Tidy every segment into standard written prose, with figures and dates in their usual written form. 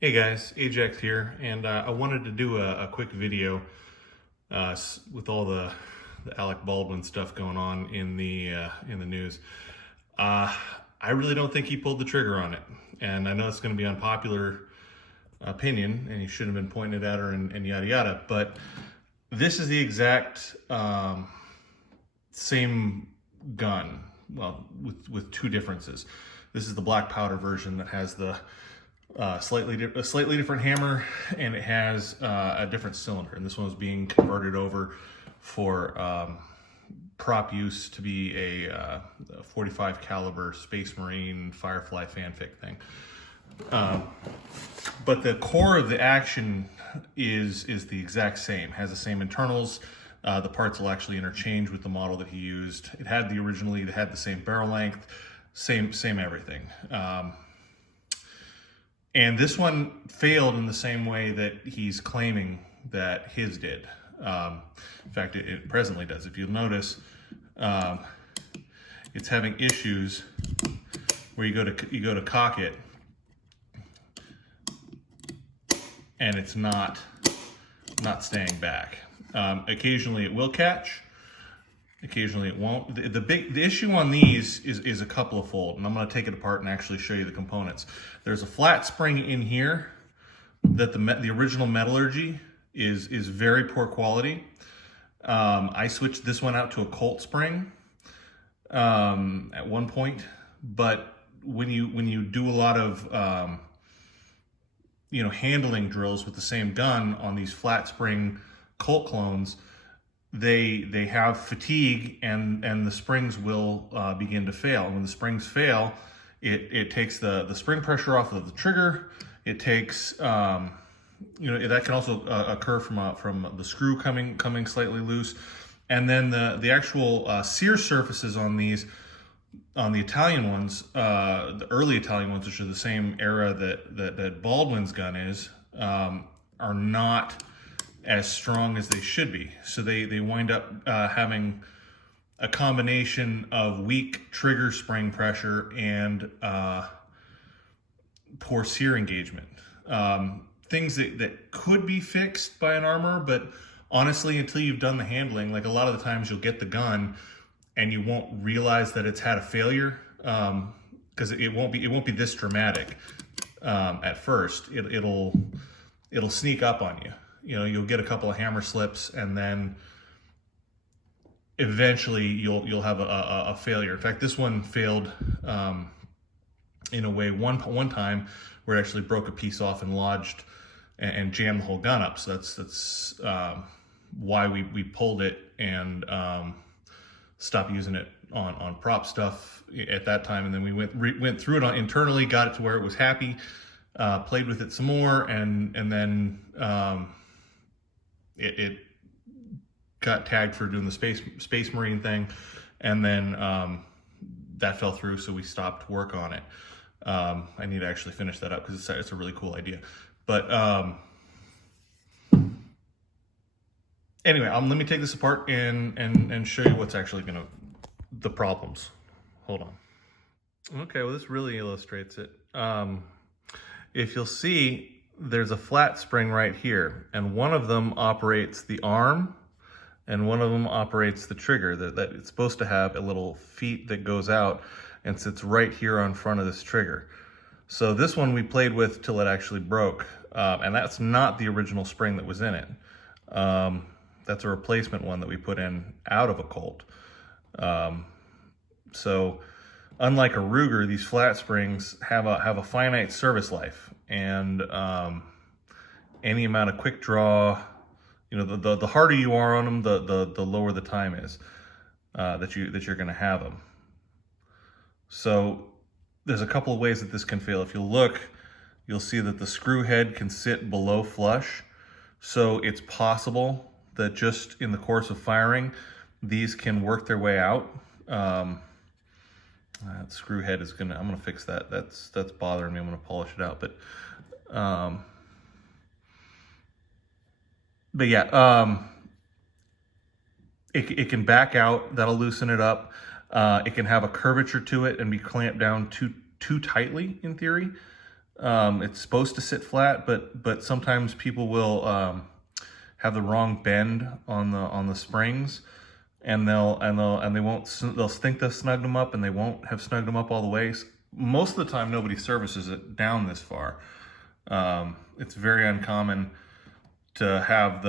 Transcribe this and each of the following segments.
Hey guys, Ajax here, and I wanted to do a quick video with all the Alec Baldwin stuff going on in the news. I really don't think he pulled the trigger on it, and I know it's going to be unpopular opinion, and he shouldn't have been pointed at her and yada yada. But this is the exact same gun, well, with two differences. This is the black powder version that has the a slightly different hammer, and it has a different cylinder. And this one was being converted over for prop use to be a 45 caliber Space Marine Firefly fanfic thing. But the core of the action is the exact same. Has the same internals. The parts will actually interchange with the model that he used. It had the same barrel length, same everything. And this one failed in the same way that he's claiming that his did. In fact, it presently does. If you'll notice, it's having issues where you go to cock it, and it's not staying back. Occasionally it will catch. Occasionally it won't. The issue on these is a couple of fold, and I'm going to take it apart and actually show you the components. There's a flat spring in here that the original metallurgy is very poor quality. I switched this one out to a colt spring at one point, but when you do a lot of handling drills with the same gun on these flat spring colt clones, they have fatigue, and the springs will begin to fail. And when the springs fail, it takes the spring pressure off of the trigger. It takes that can also occur from the screw coming slightly loose, and then the actual sear surfaces on these, on the Italian ones, the early Italian ones, which are the same era that Baldwin's gun is, are not as strong as they should be. So they wind up having a combination of weak trigger spring pressure and poor sear engagement. Things that could be fixed by an armor, but honestly, until you've done the handling, like a lot of the times you'll get the gun and you won't realize that it's had a failure, because it won't be this dramatic at first. It'll sneak up on you. You'll get a couple of hammer slips, and then eventually you'll have a failure. In fact, this one failed in a way one time where it actually broke a piece off and lodged and jammed the whole gun up. So that's why we pulled it and stopped using it on prop stuff at that time. And then we went through it internally, got it to where it was happy, played with it some more, and then it got tagged for doing the space Marine thing, and then that fell through, so we stopped work on it. I need to actually finish that up because it's a really cool idea. But anyway, let me take this apart and show you what's actually the problems. Hold on. Okay, well, this really illustrates it. If you'll see, there's a flat spring right here, and one of them operates the arm and one of them operates the trigger. That it's supposed to have a little feet that goes out and sits right here on front of this trigger. So this one we played with till it actually broke, and that's not the original spring that was in it. That's a replacement one that we put in out of a Colt. So unlike a Ruger, these flat springs have a finite service life, and any amount of quick draw, the harder you are on them, the lower the time is that you're going to have them. So there's a couple of ways that this can fail. If you look, you'll see that the screw head can sit below flush. So it's possible that just in the course of firing, these can work their way out. That screw head is I'm gonna fix that. That's bothering me. I'm gonna polish it out. But yeah, it can back out. That'll loosen it up. It can have a curvature to it and be clamped down too tightly in theory. It's supposed to sit flat, but sometimes people will have the wrong bend on the springs, and they'll think they've snugged them up, and they won't have snugged them up all the way. Most of the time, nobody services it down this far. It's very uncommon to have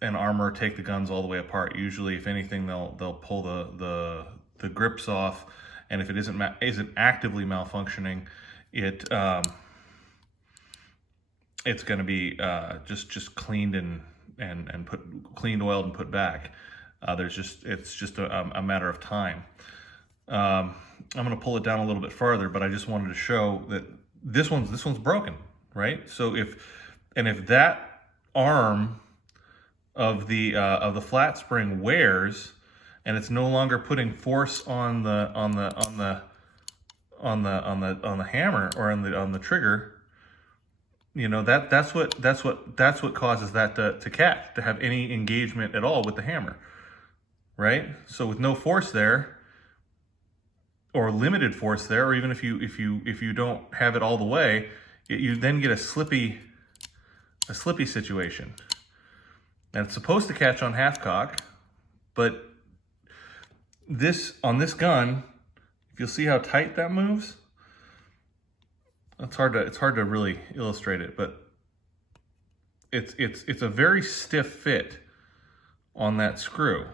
an armorer take the guns all the way apart. Usually, if anything, they'll pull the grips off, and if it isn't actively malfunctioning, it's going to be just cleaned and cleaned, oiled, and put back. It's just a matter of time. I'm going to pull it down a little bit farther, but I just wanted to show that this one's broken, right? So if that arm of the flat spring wears, and it's no longer putting force on the hammer or on the trigger, you know, that's what causes that to catch, to have any engagement at all with the hammer, right? So with no force there, or limited force there, or even if you don't have it all the way, you then get a slippy situation. And it's supposed to catch on half cock, but on this gun, if you'll see how tight that moves, it's hard to really illustrate it, but it's a very stiff fit on that screw.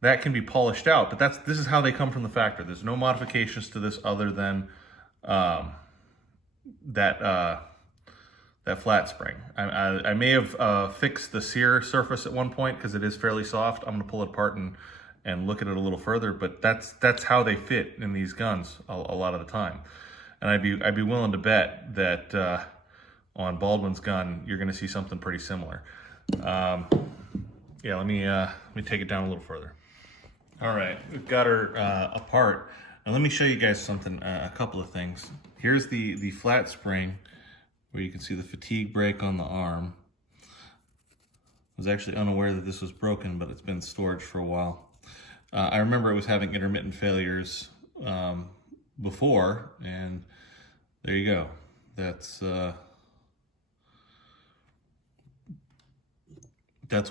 That can be polished out, but this is how they come from the factory. There's no modifications to this other than that flat spring. I may have fixed the sear surface at one point because it is fairly soft. I'm going to pull it apart and look at it a little further, but that's how they fit in these guns a lot of the time. And I'd be willing to bet that on Baldwin's gun you're going to see something pretty similar. Yeah, let me take it down a little further. All right, we've got her apart. Now let me show you guys something, a couple of things. Here's the flat spring where you can see the fatigue break on the arm. I was actually unaware that this was broken, but it's been in storage for a while. I remember it was having intermittent failures before, and there you go. That's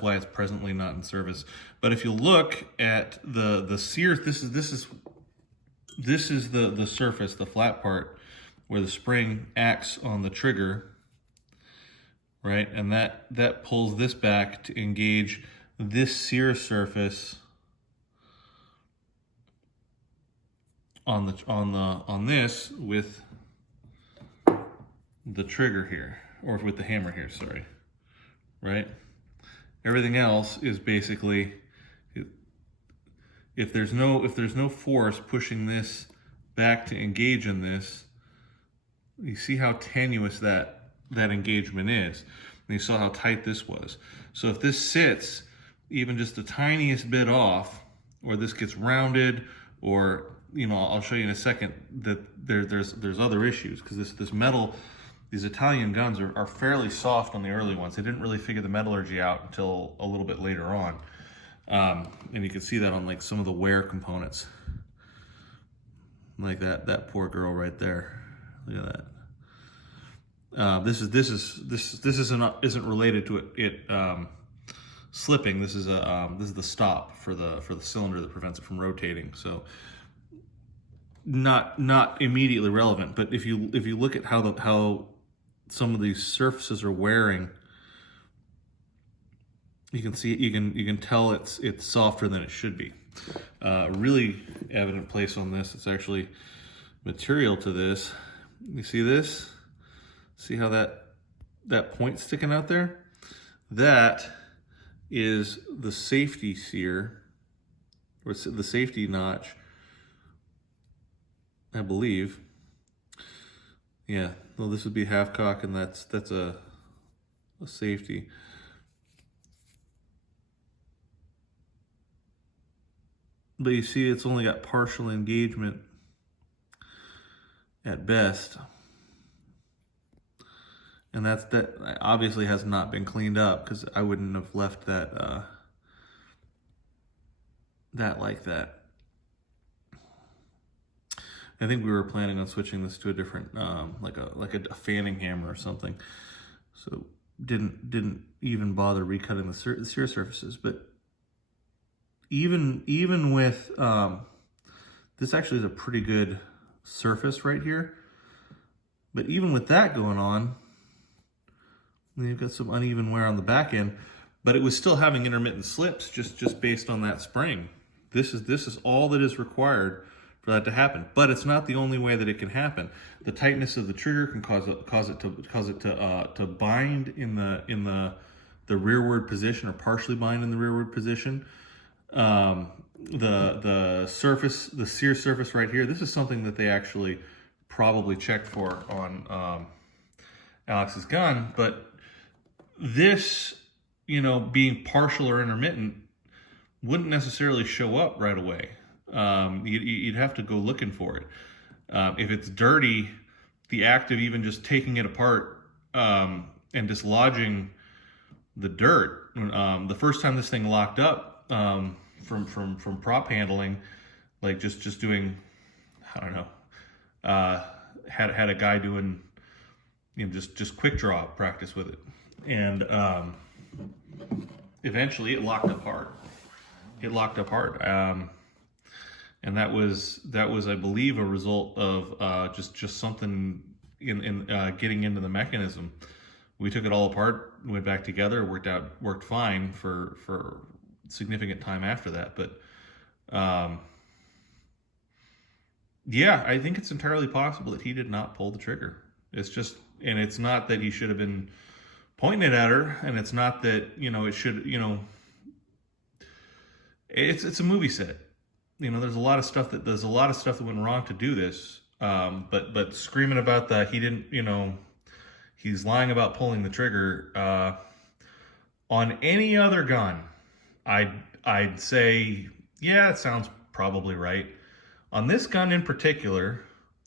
why it's presently not in service. But if you look at the sear, this is the surface, the flat part, where the spring acts on the trigger, right? And that pulls this back to engage this sear surface on this with the trigger here, or with the hammer here, sorry, right? Everything else is basically, if there's no force pushing this back to engage in this, you see how tenuous that engagement is. And you saw how tight this was. So if this sits even just the tiniest bit off, or this gets rounded, or, you know, I'll show you in a second that there's other issues, because this metal, these Italian guns are fairly soft on the early ones. They didn't really figure the metallurgy out until a little bit later on. And you can see that on like some of the wear components. Like that poor girl right there. Look at that. This isn't related to it slipping. This is the stop for the cylinder that prevents it from rotating. So not immediately relevant, but if you look at how some of these surfaces are wearing, you can see, you can tell it's softer than it should be. Really evident place on this, it's actually material to this. You see this? See how that point sticking out there? That is the safety sear, or the safety notch, I believe. Yeah, well, this would be half cock, and that's a safety. But you see, it's only got partial engagement at best. And that obviously has not been cleaned up, because I wouldn't have left that like that. I think we were planning on switching this to a different, like a fanning hammer or something. So didn't even bother recutting the sear surfaces. But even with this actually is a pretty good surface right here. But even with that going on, you've got some uneven wear on the back end, but it was still having intermittent slips just based on that spring. This is all that is required for that to happen. But it's not the only way that it can happen. The tightness of the trigger can cause it to bind in the rearward position, or partially bind in the rearward position. The surface, the sear surface right here, this is something that they actually probably checked for on Alex's gun, but this, being partial or intermittent wouldn't necessarily show up right away. You'd have to go looking for it. If it's dirty, the act of even just taking it apart and dislodging the dirt, the first time this thing locked up from prop handling, like just doing, I don't know, had a guy doing just quick draw practice with it, and eventually it locked up hard. And that was I believe a result of just something in getting into the mechanism. We took it all apart, went back together, worked fine for significant time after that. But yeah, I think it's entirely possible that he did not pull the trigger. And it's not that he should have been pointing it at her, and it's not that, it should, it's a movie set. There's a lot of stuff that went wrong to do this. But screaming about that he didn't, he's lying about pulling the trigger. On any other gun, I'd say, yeah, it sounds probably right. On this gun in particular,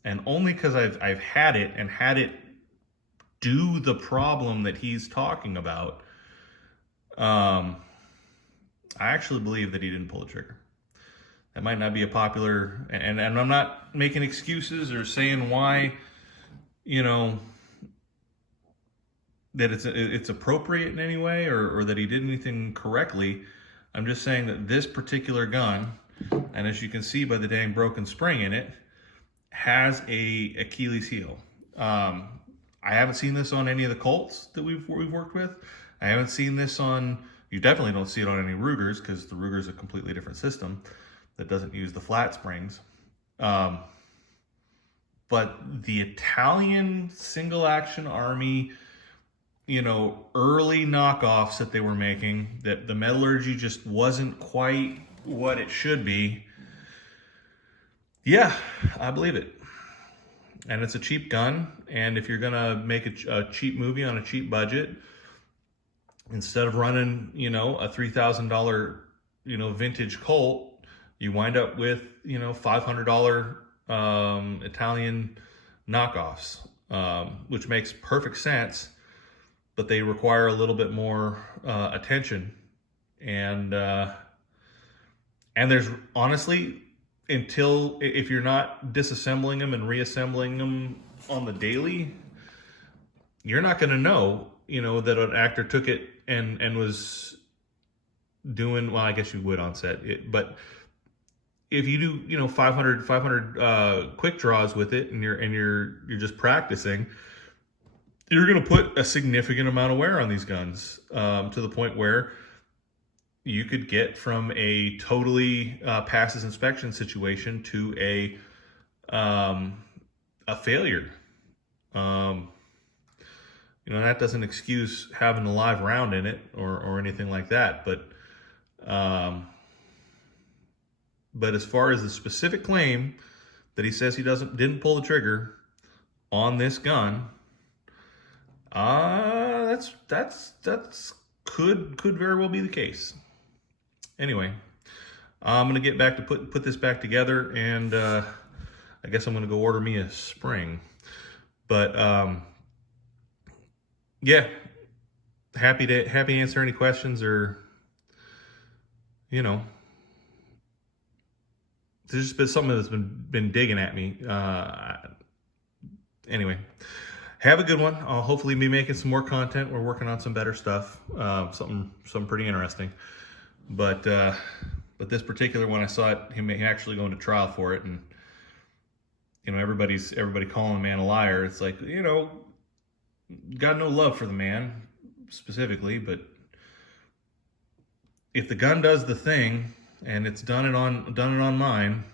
and only because I've had it do the problem that he's talking about, I actually believe that he didn't pull the trigger. That might not be a popular, and I'm not making excuses or saying why, that it's appropriate in any way, or that he did anything correctly. I'm just saying that this particular gun, and as you can see by the dang broken spring in it, has a Achilles heel. I haven't seen this on any of the Colts that we've worked with. I haven't seen this on, you definitely don't see it on any Rugers, because the Ruger's a completely different system that doesn't use the flat springs. But the Italian single action army, early knockoffs that they were making, that the metallurgy just wasn't quite what it should be. Yeah, I believe it. And it's a cheap gun. And if you're gonna make a cheap movie on a cheap budget, instead of running, a $3,000, vintage Colt, you wind up with, $500 Italian knockoffs, which makes perfect sense, but they require a little bit more attention. And there's honestly, if you're not disassembling them and reassembling them on the daily, you're not going to know, that an actor took it and was doing, well, I guess you would on set, but if you do, 500 quick draws with it, and you're just practicing, you're going to put a significant amount of wear on these guns, to the point where you could get from a totally passes inspection situation to a failure. That doesn't excuse having a live round in it or anything like that, but as far as the specific claim that he says he didn't pull the trigger on this gun, that's could very well be the case. Anyway, I'm gonna get back to put this back together, and I guess I'm gonna go order me a spring. But yeah, happy to answer any questions, or there's just been something that's been digging at me. Anyway, have a good one. I'll hopefully be making some more content. We're working on some better stuff, something pretty interesting. But this particular one, I saw it, him actually going to trial for it, and you know, everybody calling the man a liar. It's like, you know, got no love for the man specifically, but if the gun does the thing and it's done it on mine,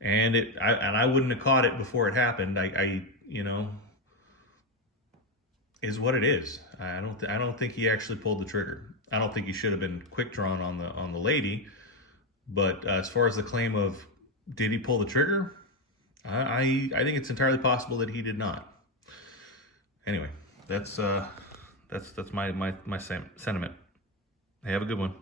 and I wouldn't have caught it before it happened, I you know, is what it is. I don't think he actually pulled the trigger. I don't think he should have been quick drawn on the lady. But as far as the claim of did he pull the trigger, I think it's entirely possible that he did not. Anyway, that's my sentiment. Have a good one.